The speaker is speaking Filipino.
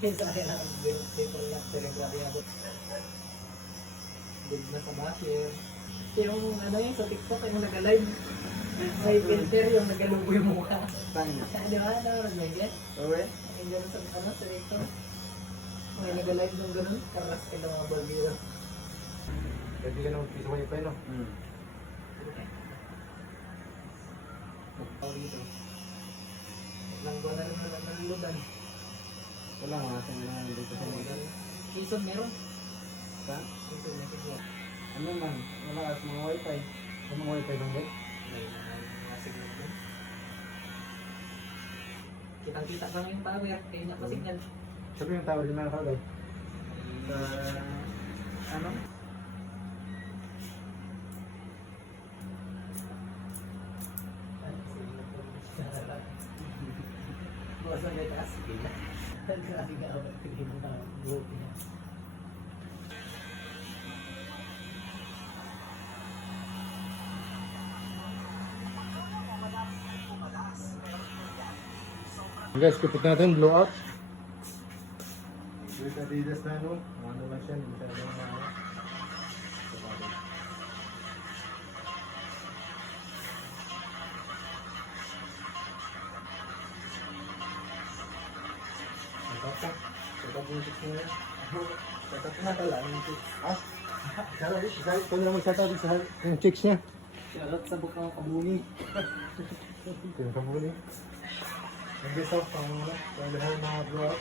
Sa akin ang people na telegrabyado. Good na sa basher. Yung ano yung sa TikTok yung nag-live. May filter yung nagalubo yung mukha. Di ba? Nakaramay yan? Okay. Yung gano'n sa ano, sa TikTok. May nag-live ng gano'n. Karas ka ng mga barbero. Pwede ka na mag-piso kayo pa yun, no? Tao dito. Langgo na rin ng lugan. Wala nga, sa mga dito sa mga. Quezon meron. Sa? Quezon meron. Ano man, wala as mga wifi. Ano mo kayo lang, May mga signal doon. Kitang-kita lang yung tower. Kaya niya pa signal. Sabi yung tawag din na nakagay. Sa, ano? Bukas ang gaya sige na. Grabe nga ako. Tingin mo na. Buti na. Guys, kapit natin, blowout. With Adidas na, no? Ano lang siya, hindi siya Setup yung chicks nila. Setup na pala yung chicks. Ah? Ikaw na mag-setup yung chicks niya. Charot sa bukang kabuni. Ito yung kabuli. Nag-guess off pang muna. Sa lahat ng mga blowout.